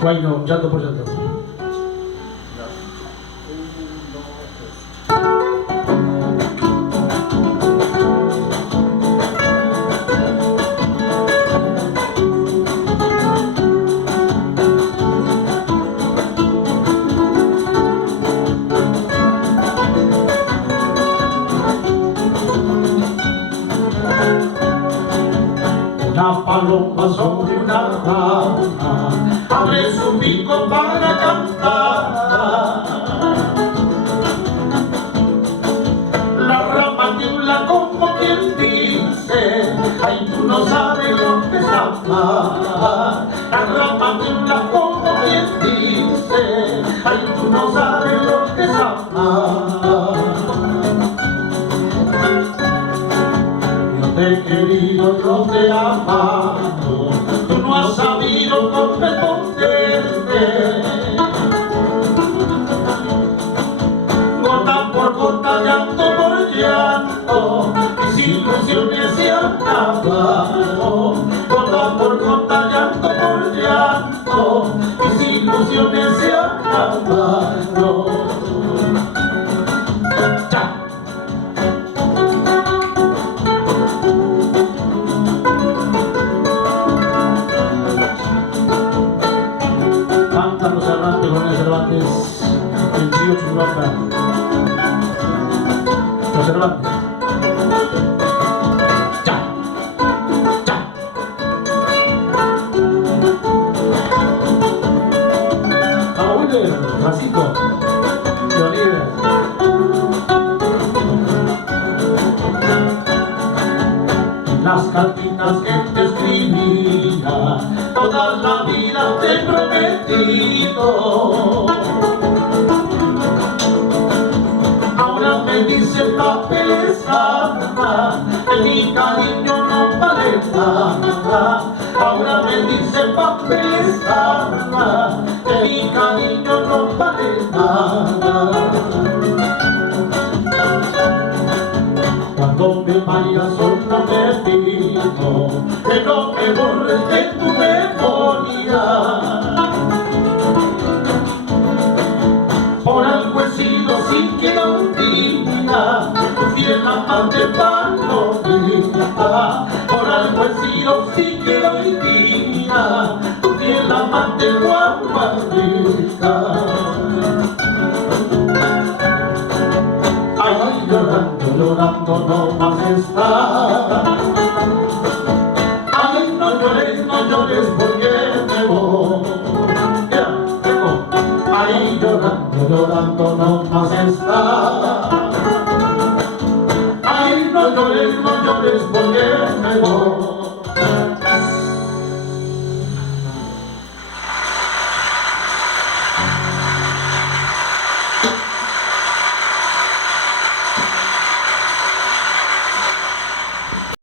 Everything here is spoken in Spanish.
Guayno, llanto por llanto. Una paloma sobre una rama abre su pico para cantar. La rama tiembla como quien dice: ay, tú no sabes lo que es amar. La rama tiembla como quien dice: ay, tú no sabes lo que es amar. Yo te he querido, yo te he amado, tú no has sabido corresponderte. Gota por gota, llanto por llanto, mis ilusiones se han acabado. Gota por gota, llanto por llanto, mis ilusiones se han acabado. Los Cervantes, Juan Cervantes, 28 Uruguay. Los Cervantes. ¡Ya! ¡Ya! Vamos, Wilder, Francisco, Leonidas. Las cartitas que te escribía, toda la vida te he prometido. Ahora me dice papeles alma, que mi cariño no vale nada. Ahora me dice papeles alma, que mi cariño no vale nada. Cuando me vayas solo te pido que no me borres de tu memoria. Por algo he sido siquiera un día tu fiel amante Palomita. Por algo he sido siquiera un día tu fiel amante Guaguancita. Ay, llorando, llorando no más está. Ay, no llores porque me voy. Ay, llorando, llorando no más está. Ay, no llores porque me voy.